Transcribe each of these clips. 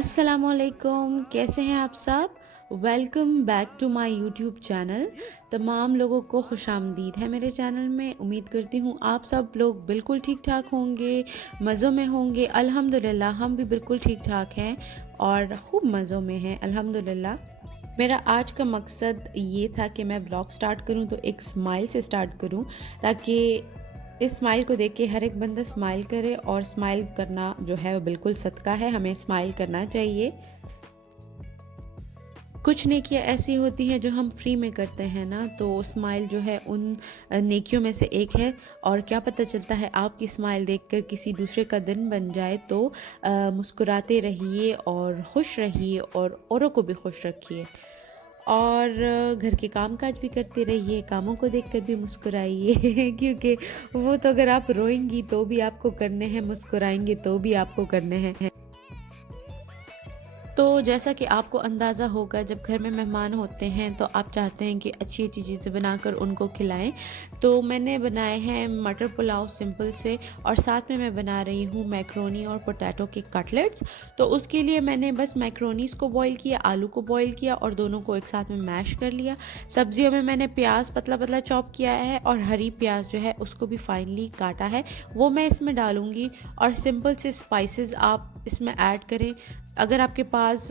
अस्सलामुअलैकुम, कैसे हैं आप सब। Welcome back to my YouTube channel. तमाम लोगों को खुशामदीद है मेरे चैनल में। उम्मीद करती हूँ आप सब लोग बिल्कुल ठीक ठाक होंगे, मज़ों में होंगे। अल्हम्दुलिल्लाह हम भी बिल्कुल ठीक ठाक हैं और खूब मज़ों में हैं अल्हम्दुलिल्लाह। मेरा आज का मकसद ये था कि मैं ब्लॉग स्टार्ट करूं तो एक स्माइल से स्टार्ट करूं, ताकि इस स्माइल को देख के हर एक बंदा स्माइल करे। और स्माइल करना जो है वो बिल्कुल सदका है, हमें स्माइल करना चाहिए। कुछ नेकियां ऐसी होती हैं जो हम फ्री में करते हैं ना, तो स्माइल जो है उन नेकियों में से एक है। और क्या पता चलता है आपकी स्माइल देखकर किसी दूसरे का दिन बन जाए। तो मुस्कुराते रहिए और खुश रहिए और औरों को भी खुश रखिए। और घर के काम काज भी करते रहिए, कामों को देखकर भी मुस्कुराइए क्योंकि वो तो अगर आप रोएंगी तो भी आपको करने हैं, मुस्कुराएंगे तो भी आपको करने हैं। तो जैसा कि आपको अंदाज़ा होगा, जब घर में मेहमान होते हैं तो आप चाहते हैं कि अच्छी अच्छी चीज़ें बनाकर उनको खिलाएं। तो मैंने बनाए हैं मटर पुलाव सिंपल से, और साथ में मैं बना रही हूँ मैक्रोनी और पोटैटो के कटलेट्स। तो उसके लिए मैंने बस मैक्रोनीस को बॉईल किया, आलू को बॉईल किया और दोनों को एक साथ में मैश कर लिया। सब्जियों में मैंने प्याज पतला पतला चॉप किया है और हरी प्याज जो है उसको भी फाइनली काटा है, वो मैं इसमें डालूँगी। और सिंपल से स्पाइसेस आप इसमें ऐड करें। अगर आपके पास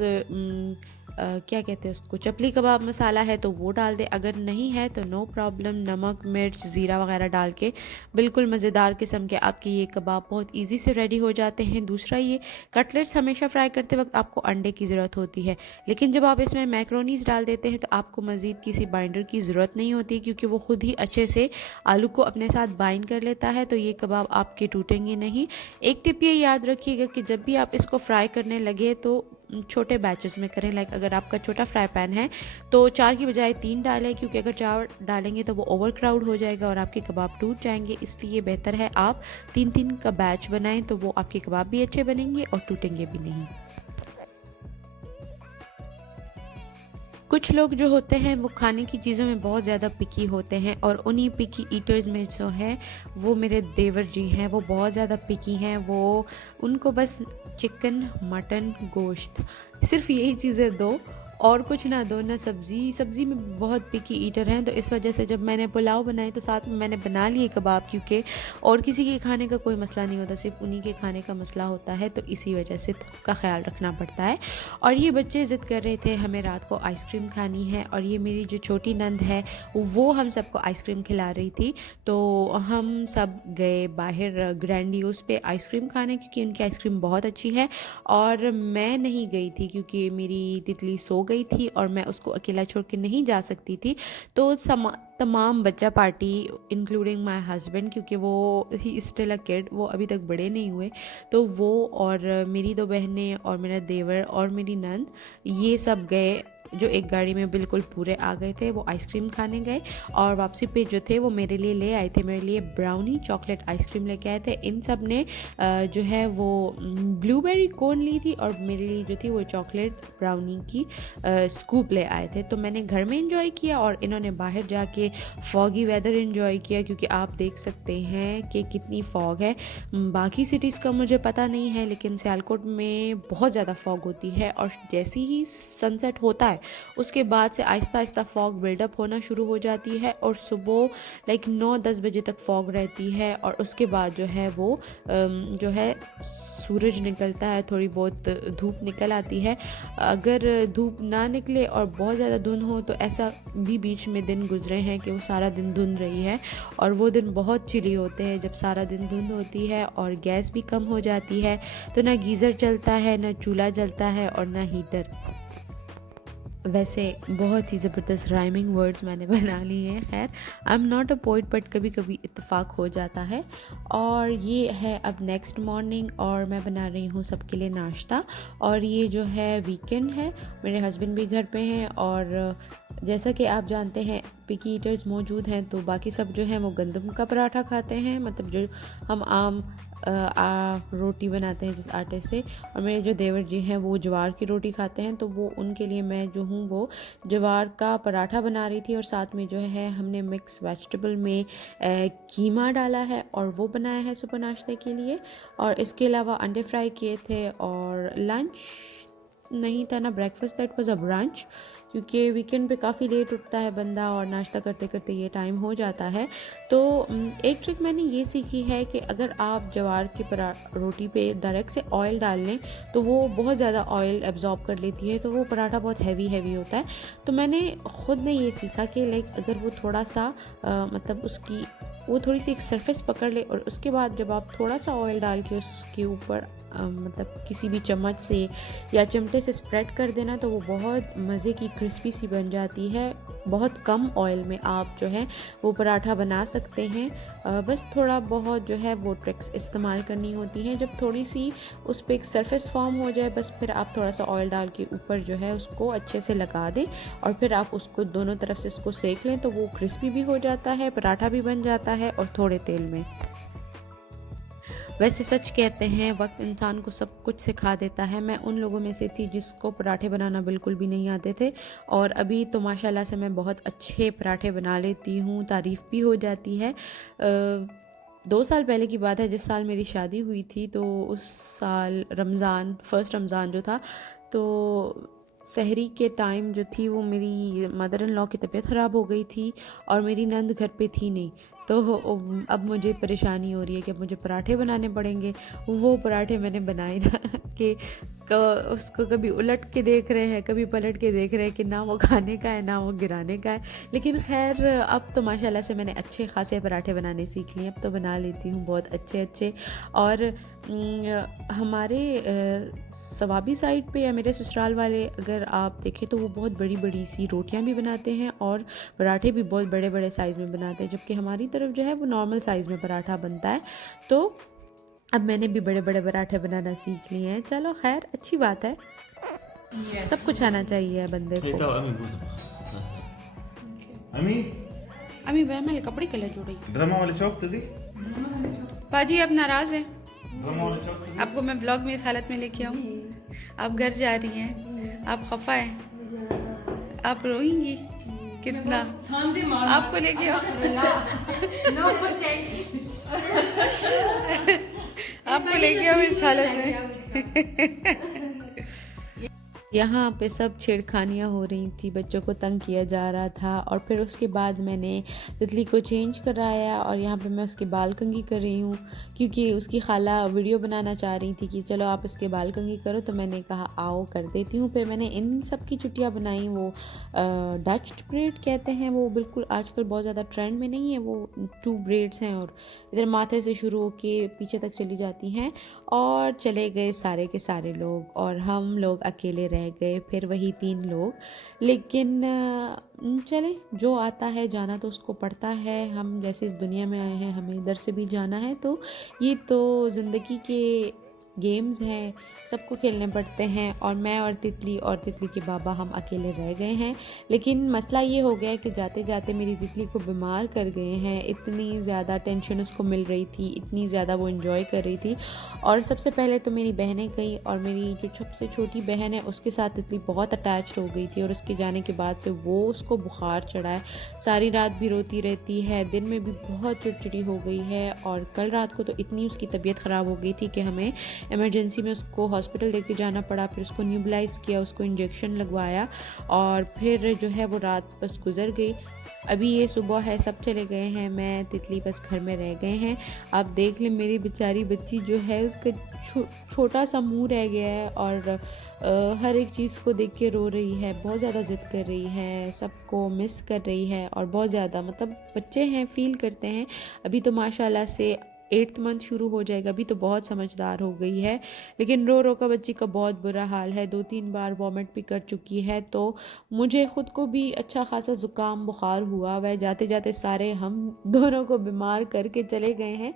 क्या कहते हैं उसको, चपली कबाब मसाला है तो वो डाल दे। अगर नहीं है तो नो प्रॉब्लम, नमक मिर्च ज़ीरा वगैरह डाल के बिल्कुल मज़ेदार किस्म के आपके ये कबाब बहुत इजी से रेडी हो जाते हैं। दूसरा, ये कटलेट्स हमेशा फ्राई करते वक्त आपको अंडे की ज़रूरत होती है, लेकिन जब आप इसमें मैक्रोनीज डाल देते हैं तो आपको मज़ीद किसी बाइंडर की ज़रूरत नहीं होती, क्योंकि वो खुद ही अच्छे से आलू को अपने साथ बाइंड कर लेता है। तो ये कबाब आपके टूटेंगे नहीं। एक टिप ये याद रखिएगा कि जब भी आप इसको फ्राई करने लगे तो छोटे बैचेस में करें। लाइक अगर आपका छोटा फ्राई पैन है तो 4 की बजाय 3 डालें, क्योंकि अगर 4 डालेंगे तो वो ओवर क्राउड हो जाएगा और आपके कबाब टूट जाएंगे। इसलिए बेहतर है आप 3-3 का बैच बनाएं, तो वो आपके कबाब भी अच्छे बनेंगे और टूटेंगे भी नहीं। कुछ लोग जो होते हैं वो खाने की चीज़ों में बहुत ज़्यादा पिकी होते हैं, और उन्हीं पिकी ईटर्स में जो है वो मेरे देवर जी हैं। वो बहुत ज़्यादा पिकी हैं। वो उनको बस चिकन मटन गोश्त, सिर्फ यही चीज़ें दो और कुछ ना दो, ना सब्ज़ी। सब्ज़ी में बहुत पिकी ईटर हैं, तो इस वजह से जब मैंने पुलाव बनाए तो साथ में मैंने बना लिए कबाब, क्योंकि और किसी के खाने का कोई मसला नहीं होता, सिर्फ उन्हीं के खाने का मसला होता है। तो इसी वजह से का ख्याल रखना पड़ता है। और ये बच्चे ज़िद कर रहे थे हमें रात को आइसक्रीम खानी है, और ये मेरी जो छोटी नंद है वो हम सबको आइसक्रीम खिला रही थी। तो हम सब गए बाहर ग्रैंडियोस पे आइसक्रीम खाने, क्योंकि उनकी आइसक्रीम बहुत अच्छी है। और मैं नहीं गई थी क्योंकि मेरी तितली सो गई थी और मैं उसको अकेला छोड़ के नहीं जा सकती थी। तो तमाम बच्चा पार्टी इंक्लूडिंग माय हस्बैंड, क्योंकि वो ही स्टिल अ किड, वो अभी तक बड़े नहीं हुए, तो वो और मेरी 2 बहनें और मेरा देवर और मेरी नंद, ये सब गए, जो एक गाड़ी में बिल्कुल पूरे आ गए थे। वो आइसक्रीम खाने गए और वापसी पे जो थे वो मेरे लिए ले आए थे, मेरे लिए ब्राउनी चॉकलेट आइसक्रीम लेके आए थे। इन सब ने जो है वो ब्लूबेरी कोन ली थी, और मेरे लिए जो थी वो चॉकलेट ब्राउनी की स्कूप ले आए थे। तो मैंने घर में इंजॉय किया और इन्होंने बाहर जाके फॉगी वेदर इंजॉय किया, क्योंकि आप देख सकते हैं कि कितनी फॉग है। बाकी सिटीज़ का मुझे पता नहीं है, लेकिन सियालकोट में बहुत ज़्यादा फॉग होती है। और जैसे ही सनसेट होता है उसके बाद से आहिस्ता आहिस्ता फॉग बिल्डअप होना शुरू हो जाती है, और सुबह लाइक 9-10 बजे तक फॉग रहती है। और उसके बाद जो है वो जो है सूरज निकलता है, थोड़ी बहुत धूप निकल आती है। अगर धूप ना निकले और बहुत ज़्यादा धुंध हो तो ऐसा भी बीच में दिन गुजरे हैं कि वो सारा दिन धुंध रही है, और वो दिन बहुत चिली होते हैं जब सारा दिन धुंध होती है और गैस भी कम हो जाती है। तो ना गीज़र चलता है, ना चूल्हा जलता है और ना हीटर। वैसे बहुत ही ज़बरदस्त राइमिंग वर्ड्स मैंने बना लिए हैं। खैर, I am not a poet, but कभी कभी इत्तेफाक हो जाता है। और ये है अब नेक्स्ट मॉर्निंग, और मैं बना रही हूँ सबके लिए नाश्ता। और ये जो है वीकेंड है, मेरे हस्बैंड भी घर पे हैं, और जैसा कि आप जानते हैं पिकी ईटर्स मौजूद हैं, तो बाकी सब जो हैं वो गंदम का पराठा खाते हैं, मतलब जो हम आम रोटी बनाते हैं जिस आटे से। और मेरे जो देवर जी हैं वो ज्वार की रोटी खाते हैं, तो वो उनके लिए मैं जो हूँ वो ज्वार का पराठा बना रही थी। और साथ में जो है हमने मिक्स वेजिटेबल में कीमा डाला है और वो बनाया है सुबह नाश्ते के लिए। और इसके अलावा अंडे फ्राई किए थे। और लंच नहीं था ना breakfast, that was a brunch, क्योंकि वीकेंड पे काफ़ी लेट उठता है बंदा और नाश्ता करते करते ये टाइम हो जाता है। तो एक ट्रिक मैंने ये सीखी है कि अगर आप ज्वार की रोटी पे डायरेक्ट से ऑयल डाल लें तो वो बहुत ज़्यादा ऑयल एब्जॉर्ब कर लेती है, तो वो पराठा बहुत हैवी हैवी होता है। तो मैंने ख़ुद ने ये सीखा कि लाइक अगर वो थोड़ा सा मतलब उसकी वो थोड़ी सी एक सरफेस पकड़ ले और उसके बाद जब आप थोड़ा सा ऑयल डाल के उसके ऊपर मतलब किसी भी चम्मच से या चिमटे से स्प्रेड कर देना, तो वो बहुत मज़े की क्रिस्पी सी बन जाती है। बहुत कम ऑयल में आप जो है वो पराठा बना सकते हैं। बस थोड़ा बहुत जो है वो ट्रिक्स इस्तेमाल करनी होती हैं। जब थोड़ी सी उस पर एक सरफेस फॉर्म हो जाए, बस फिर आप थोड़ा सा ऑयल डाल के ऊपर जो है उसको अच्छे से लगा दें और फिर आप उसको दोनों तरफ से इसको सेक लें, तो वो क्रिस्पी भी हो जाता है, पराठा भी बन जाता है और थोड़े तेल में। वैसे सच कहते हैं वक्त इंसान को सब कुछ सिखा देता है। मैं उन लोगों में से थी जिसको पराठे बनाना बिल्कुल भी नहीं आते थे और अभी तो माशाल्लाह से मैं बहुत अच्छे पराठे बना लेती हूँ, तारीफ़ भी हो जाती है। 2 साल पहले की बात है, जिस साल मेरी शादी हुई थी, तो उस साल फर्स्ट रमज़ान जो था, तो सहरी के टाइम जो थी वो मेरी मदर इन लॉ की तबीयत ख़राब हो गई थी और मेरी नंद घर पे थी नहीं। तो अब मुझे परेशानी हो रही है कि अब मुझे पराठे बनाने पड़ेंगे। वो पराठे मैंने बनाए ना कि उसको कभी उलट के देख रहे हैं, कभी पलट के देख रहे हैं कि ना वो खाने का है ना वो गिराने का है। लेकिन खैर अब तो माशाल्लाह से मैंने अच्छे खासे पराठे बनाने सीख लिए, अब तो बना लेती हूँ बहुत अच्छे अच्छे। और हमारे सवाबी साइड पे या मेरे ससुराल वाले अगर आप देखें तो वो बहुत बड़ी बड़ी सी रोटियां भी बनाते हैं और पराठे भी बहुत बड़े बड़े साइज़ में बनाते हैं, जबकि हमारी तरफ जो है वो नॉर्मल साइज़ में पराठा बनता है। तो अब मैंने भी बड़े बड़े पराठे बनाना सीख लिए हैं। चलो खैर अच्छी बात है, सब कुछ आना चाहिए बंदे को। अमी वह मेरे कपड़े कलर जोड़ी ड्रामा वाले चौक तदी पाजी अब नाराज़ है, आपको मैं ब्लॉग में इस हालत में लेके आऊँ? आप घर जा रही हैं, आप खफा हैं, आप रोएंगी कितना? आपको लेके आओ आपको लेके आओ इस हालत में। यहाँ पे सब छेड़खानियाँ हो रही थी, बच्चों को तंग किया जा रहा था और फिर उसके बाद मैंने तितली को चेंज कराया और यहाँ पे मैं उसके बाल कंघी कर रही हूँ, क्योंकि उसकी खाला वीडियो बनाना चाह रही थी कि चलो आप इसके बाल कंघी करो, तो मैंने कहा आओ कर देती हूँ। फिर मैंने इन सब की चुटियाँ बनाई, वो डच ब्रेड कहते हैं, वो बिल्कुल आजकल बहुत ज़्यादा ट्रेंड में नहीं है, वो 2 ब्रेड्स हैं और इधर माथे से शुरू होके पीछे तक चली जाती हैं। और चले गए सारे के सारे लोग और हम लोग अकेले रह गए, फिर वही 3 लोग। लेकिन चले, जो आता है जाना तो उसको पड़ता है। हम जैसे इस दुनिया में आए हैं हमें इधर से भी जाना है, तो ये तो ज़िंदगी के गेम्स हैं, सबको खेलने पड़ते हैं। और मैं और तितली के बाबा हम अकेले रह गए हैं। लेकिन मसला ये हो गया कि जाते जाते मेरी तितली को बीमार कर गए हैं। इतनी ज़्यादा टेंशन उसको मिल रही थी, इतनी ज़्यादा वो एंजॉय कर रही थी। और सबसे पहले तो मेरी बहनें गई और मेरी जो सबसे छोटी बहन है उसके साथ तितली बहुत अटैच्ड हो गई थी और उसके जाने के बाद से वो उसको बुखार चढ़ा है, सारी रात भी रोती रहती है, दिन में भी बहुत चिड़चिड़ी हो गई है। और कल रात को तो इतनी उसकी तबीयत ख़राब हो गई थी कि हमें इमरजेंसी में उसको हॉस्पिटल लेके जाना पड़ा। फिर उसको न्यूबलाइज़ किया, उसको इंजेक्शन लगवाया और फिर जो है वो रात बस गुजर गई। अभी ये सुबह है, सब चले गए हैं, मैं तितली बस घर में रह गए हैं। आप देख लें मेरी बेचारी बच्ची जो है उसका छोटा सा मुंह रह गया है और हर एक चीज़ को देख के रो रही है, बहुत ज़्यादा ज़िद कर रही है, सबको मिस कर रही है और बहुत ज़्यादा मतलब बच्चे हैं फील करते हैं। अभी तो माशाल्लाह से 8th मंथ शुरू हो जाएगा, अभी तो बहुत समझदार हो गई है। लेकिन रो रो का बच्ची का बहुत बुरा हाल है, 2-3 बार वॉमिट भी कर चुकी है। तो मुझे ख़ुद को भी अच्छा खासा ज़ुकाम बुखार हुआ वह, जाते जाते सारे हम दोनों को बीमार करके चले गए हैं।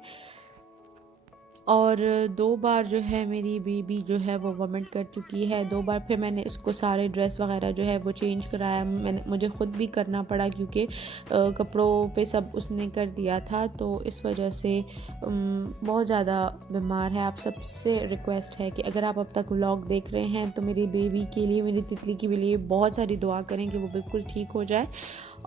और 2 बार जो है मेरी बेबी जो है वो वॉमिट कर चुकी है 2 बार। फिर मैंने इसको सारे ड्रेस वगैरह जो है वो चेंज कराया, मुझे ख़ुद भी करना पड़ा क्योंकि कपड़ों पे सब उसने कर दिया था, तो इस वजह से बहुत ज़्यादा बीमार है। आप सबसे रिक्वेस्ट है कि अगर आप अब तक व्लॉग देख रहे हैं तो मेरी बेबी के लिए, मेरी तितली के लिए बहुत सारी दुआ करें कि वो बिल्कुल ठीक हो जाए।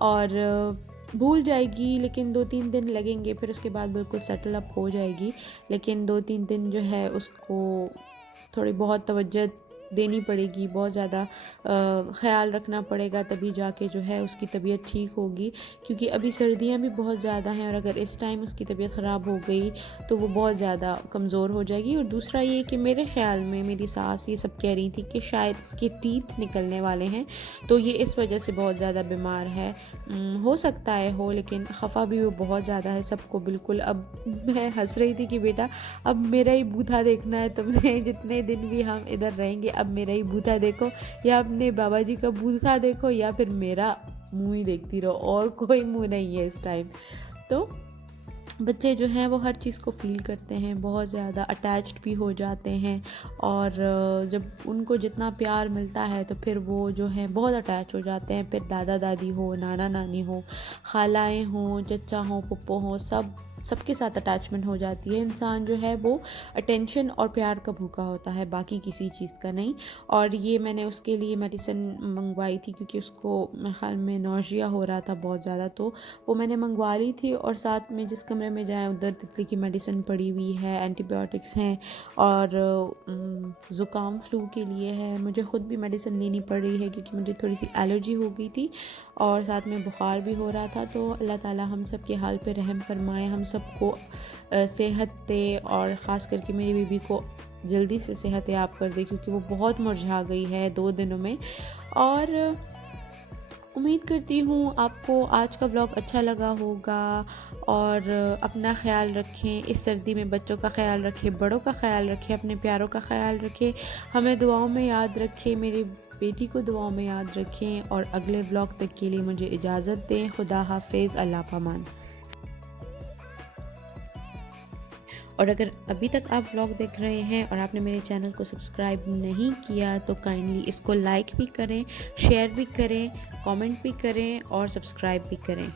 और भूल जाएगी, लेकिन 2-3 दिन लगेंगे, फिर उसके बाद बिल्कुल सेटल अप हो जाएगी। लेकिन 2-3 दिन जो है उसको थोड़ी बहुत तवज्जो देनी पड़ेगी, बहुत ज़्यादा ख़्याल रखना पड़ेगा, तभी जाके जो है उसकी तबीयत ठीक होगी। क्योंकि अभी सर्दियाँ भी बहुत ज़्यादा हैं और अगर इस टाइम उसकी तबीयत ख़राब हो गई तो वो बहुत ज़्यादा कमज़ोर हो जाएगी। और दूसरा ये कि मेरे ख़्याल में मेरी सास ये सब कह रही थी कि शायद इसके टीथ निकलने वाले हैं, तो ये इस वजह से बहुत ज़्यादा बीमार है। हो सकता है हो, लेकिन खफा भी वो बहुत ज़्यादा है सबको बिल्कुल। अब मैं हंस रही थी कि बेटा अब मेरा ही बूथा देखना है तुमने, जितने दिन भी हम इधर रहेंगे अब मेरा ही बूथा देखो, या अपने बाबा जी का बूथा देखो, या फिर मेरा मुंह ही देखती रहो, और कोई मुंह नहीं है इस टाइम। तो बच्चे जो हैं वो हर चीज़ को फ़ील करते हैं, बहुत ज़्यादा अटैच्ड भी हो जाते हैं। और जब उनको जितना प्यार मिलता है तो फिर वो जो है बहुत अटैच हो जाते हैं। फिर दादा दादी हो, नाना नानी हो, खालाएँ हों, चचा हों, पप्पो हों, सबके साथ अटैचमेंट हो जाती है। इंसान जो है वो अटेंशन और प्यार का भूखा होता है, बाकी किसी चीज़ का नहीं। और ये मैंने उसके लिए मेडिसिन मंगवाई थी क्योंकि उसको मेरे ख़्याल में नौजिया हो रहा था बहुत ज़्यादा, तो वो मैंने मंगवा ली थी। और साथ में जिस कमरे में जाएँ उधर तितली की मेडिसिन पड़ी हुई है, एंटीबायोटिक्स हैं, और ज़ुकाम फ्लू के लिए है। मुझे ख़ुद भी मेडिसिन लेनी पड़ रही है क्योंकि मुझे थोड़ी सी एलर्जी हो गई थी और साथ में बुखार भी हो रहा था। तो अल्लाह ताला हम सब के हाल पे रहम फरमाए, हम सबको सेहत दे, और ख़ास करके मेरी बीबी को जल्दी से सेहत याब कर दे क्योंकि वो बहुत मुरझा गई है 2 दिनों में। और उम्मीद करती हूँ आपको आज का व्लॉग अच्छा लगा होगा। और अपना ख्याल रखें, इस सर्दी में बच्चों का ख्याल रखें, बड़ों का ख्याल रखें, अपने प्यारों का ख्याल रखें, हमें दुआओं में याद रखें, मेरी बेटी को दुआओं में याद रखें। और अगले व्लॉग तक के लिए मुझे इजाज़त दें। खुदा हाफिज़, अल्लाह पामान। और अगर अभी तक आप व्लॉग देख रहे हैं और आपने मेरे चैनल को सब्सक्राइब नहीं किया तो काइंडली इसको लाइक भी करें, शेयर भी करें, कमेंट भी करें और सब्सक्राइब भी करें।